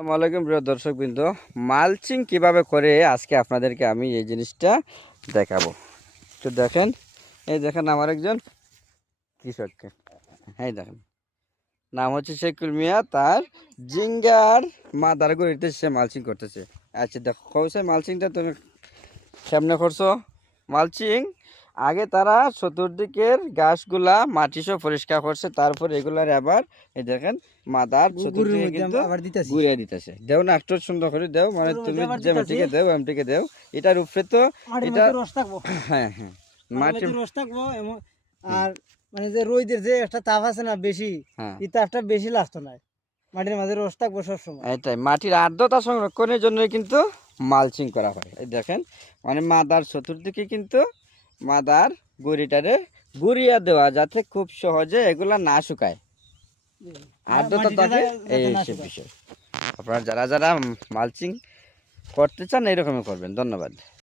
আসসালামু আলাইকুম প্রিয় দর্শকবৃন্দ, মালচিং কিভাবে করে আজকে আপনাদেরকে আমি এই জিনিসটা দেখাবো। তো দেখেন, এই দেখেন আমার একজন কৃষককে, হ্যাঁ দেখেন নাম হচ্ছে শেখুল মিয়া, তার জিঙ্গার মাদার গড়িতে সে মালচিং করতেছে। আচ্ছা দেখো কৌশে মালচিংটা তুমি সামনে করছো। মালচিং আগে তারা চতুর্দিকের গাছগুলা মাটি সব পরিষ্কার করছে, তারপর এগুলার আবার এই দেখেন মাদার চতুর্দিকে কিন্তু ঘুরিয়ে দিতেছে। দেও না একটু সুন্দর করে দেও, মানে তুমি যেমটিকে দেও এমটিকে দেও। এটার উপরে তো এটা হ্যাঁ হ্যাঁ মাটি রস থাকবো আর মানে যে রোদের যে একটা তাপ আছে না বেশি, এই তাপটা বেশি লাগতো না, মাটির মাঝে রস থাকবো সবসময়। এটাই মাটির আর্দ্রতা সংরক্ষণের জন্য কিন্তু মালচিং করা হয়। এই দেখেন মানে মাদার চতুর্দিকে কিন্তু মাদার গুড়িটারে গুড়িয়া দেওয়া, যাতে খুব সহজে এগুলা না শুকায়, আর্দ্রতা থাকে। এই সব বিষয় আপনারা যারা যারা মালচিং করতে চান এইরকমই করবেন। ধন্যবাদ।